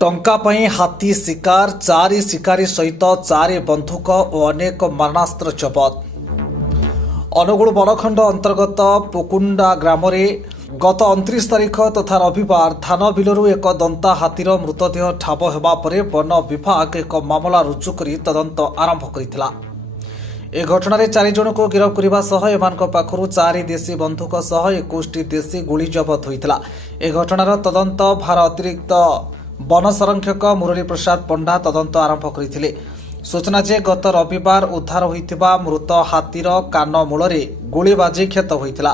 टंका पई हाथी शिकार चारि शिकारी सहित चारि बंधुक और अनेक मारणास्त्र जबत। अनुगुल बनखंड अंतर्गत पुकुंडा ग्राम गत 29 तारिख तथा रविवार धान बिलरू एक दंता हाथीर मृतदेह ठाब होगा पर वन विभाग एक मामला रुजु कर तदंत आरंभ करथिला। ए घटना चारि जन को गिरफ्त करने सह एमानक पाखरु चारि देशी बंधुक सह 21 देशी गुली जबत होइतिला। ए घटनार तदंत भार अतिरिक्त वन संरक्षक मुरली प्रसाद पंडा तदंत आरंभ करथिले। सूचना जे गत रविवार उद्धार होइतिबा मृत हाथीर कान मूलरे गुली बाजी क्षत होइतिला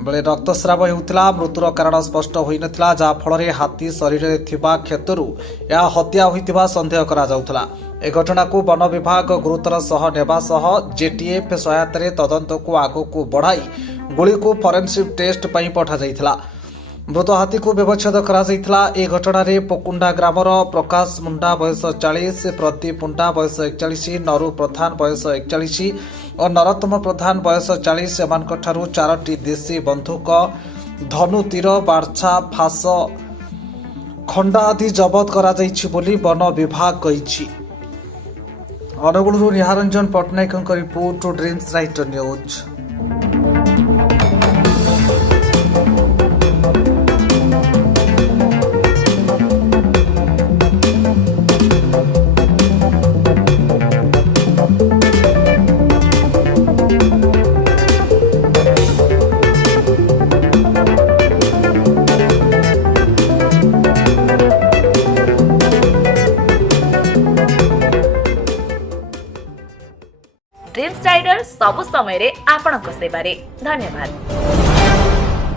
बेले रक्तस्राव हेउतिला। मृत्युर कारण स्पष्ट होई नथिला, जहा फଳରେ हाथी शरीर रे थिबा क्षतरु या हत्या होइतिबा संदेह करा जाउतला। ए घटना को वन विभाग गुरुतर सह नेबा सह जेटीएफ सहायता तदंत को आगो को बढ़ाई गुली को फोरेंसिक टेस्ट पई पठा जाइतिला। मृत हाथी को व्यवच्छेद करा जाइतिला। ए घटना रे पोकुंडा ग्रामर प्रकाश मुंडा बयस 40, प्रदीप मुंडा बयस 41, नरु प्रधान बयस 41 और नरोत्तम प्रधान बयस 40 एमानक ठारू 4टी देशी बंधुक, धनु, तीर, बार्छा, फास, खंडा आदि जबत करा जाइछि बोली वन विभाग कहिछि। अनुगुलरू Niharanjan Pattnaik report to Dreams Writer news. Dreams Rider सब समय रे आपणक सेवारे धन्यवाद।